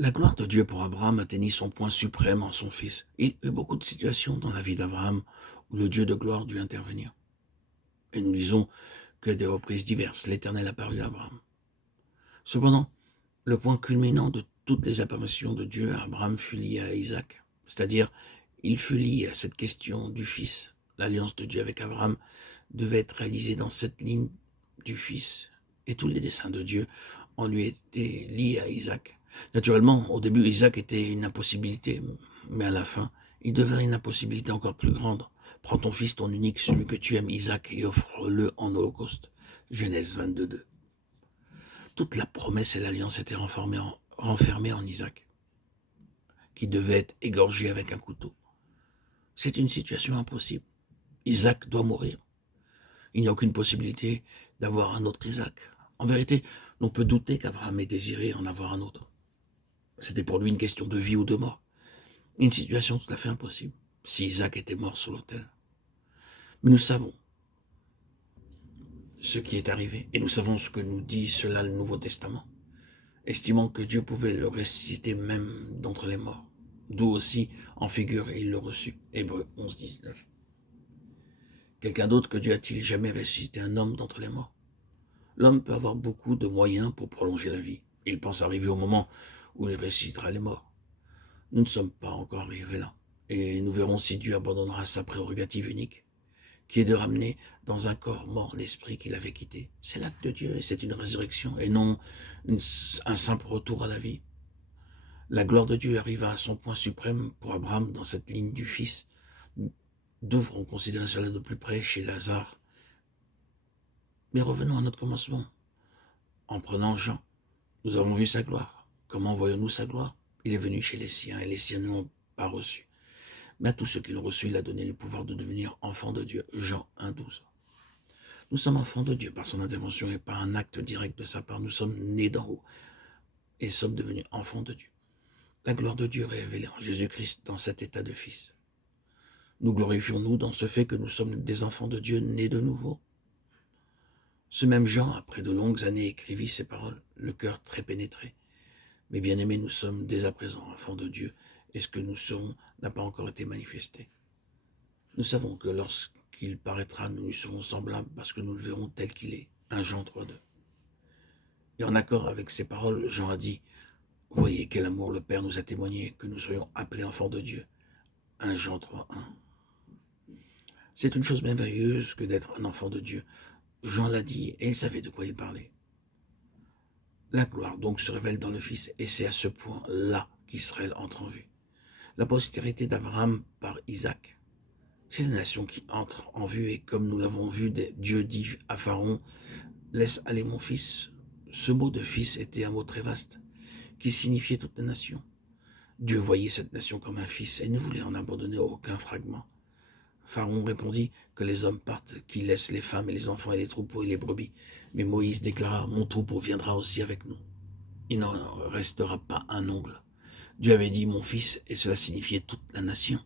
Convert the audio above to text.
La gloire de Dieu pour Abraham atteignit son point suprême en son fils. Il y eut beaucoup de situations dans la vie d'Abraham où le Dieu de gloire dut intervenir. Et nous lisons que des reprises diverses, l'Éternel apparut à Abraham. Cependant, le point culminant de toutes les apparitions de Dieu à Abraham fut lié à Isaac. C'est-à-dire, il fut lié à cette question du fils. L'alliance de Dieu avec Abraham devait être réalisée dans cette ligne du fils. Et tous les desseins de Dieu en lui étaient liés à Isaac. Naturellement, au début, Isaac était une impossibilité, mais à la fin, il devint une impossibilité encore plus grande. Prends ton fils, ton unique, celui que tu aimes, Isaac, et offre-le en holocauste. Genèse 22:2. Toute la promesse et l'alliance étaient renfermées en Isaac, qui devait être égorgé avec un couteau. C'est une situation impossible. Isaac doit mourir. Il n'y a aucune possibilité d'avoir un autre Isaac. En vérité, l'on peut douter qu'Abraham ait désiré en avoir un autre. C'était pour lui une question de vie ou de mort. Une situation tout à fait impossible, si Isaac était mort sur l'autel. Mais nous savons ce qui est arrivé, et nous savons ce que nous dit cela le Nouveau Testament, estimant que Dieu pouvait le ressusciter même d'entre les morts. D'où aussi, en figure, il le reçut. Hébreux 11:19. Quelqu'un d'autre que Dieu a-t-il jamais ressuscité un homme d'entre les morts? L'homme peut avoir beaucoup de moyens pour prolonger la vie. Il pense arriver au moment où il ressuscitera les morts. Nous ne sommes pas encore arrivés là. Et nous verrons si Dieu abandonnera sa prérogative unique, qui est de ramener dans un corps mort l'esprit qu'il avait quitté. C'est l'acte de Dieu et c'est une résurrection et non un simple retour à la vie. La gloire de Dieu arriva à son point suprême pour Abraham dans cette ligne du Fils. Nous devrons considérer cela de plus près chez Lazare. Mais revenons à notre commencement. En prenant Jean, nous avons vu sa gloire. Comment voyons-nous sa gloire? Il est venu chez les siens et les siens ne l'ont pas reçu. Mais à tous ceux qui l'ont reçu, il a donné le pouvoir de devenir enfants de Dieu. Jean 1:12. Nous sommes enfants de Dieu par son intervention et par un acte direct de sa part. Nous sommes nés d'en haut et sommes devenus enfants de Dieu. La gloire de Dieu est révélée en Jésus-Christ dans cet état de fils. Nous glorifions-nous dans ce fait que nous sommes des enfants de Dieu nés de nouveau? Ce même Jean, après de longues années, écrivit ces paroles, le cœur très pénétré. Mais bien aimés, nous sommes dès à présent enfants de Dieu, et ce que nous serons n'a pas encore été manifesté. Nous savons que lorsqu'il paraîtra, nous lui serons semblables, parce que nous le verrons tel qu'il est. 1 Jean 3:2. Et en accord avec ces paroles, Jean a dit, voyez quel amour le Père nous a témoigné, que nous serions appelés enfants de Dieu. 1 Jean 3:1. C'est une chose merveilleuse que d'être un enfant de Dieu. Jean l'a dit, et il savait de quoi il parlait. La gloire donc se révèle dans le Fils, et c'est à ce point-là qu'Israël entre en vue. La postérité d'Abraham par Isaac. C'est la nation qui entre en vue, et comme nous l'avons vu, Dieu dit à Pharaon, laisse aller mon fils. Ce mot de fils était un mot très vaste, qui signifiait toute la nation. Dieu voyait cette nation comme un fils, et ne voulait en abandonner aucun fragment. Pharaon répondit que les hommes partent, qu'ils laissent les femmes et les enfants et les troupeaux et les brebis. Mais Moïse déclara, mon troupeau viendra aussi avec nous. Il n'en restera pas un ongle. Dieu avait dit mon fils, et cela signifiait toute la nation.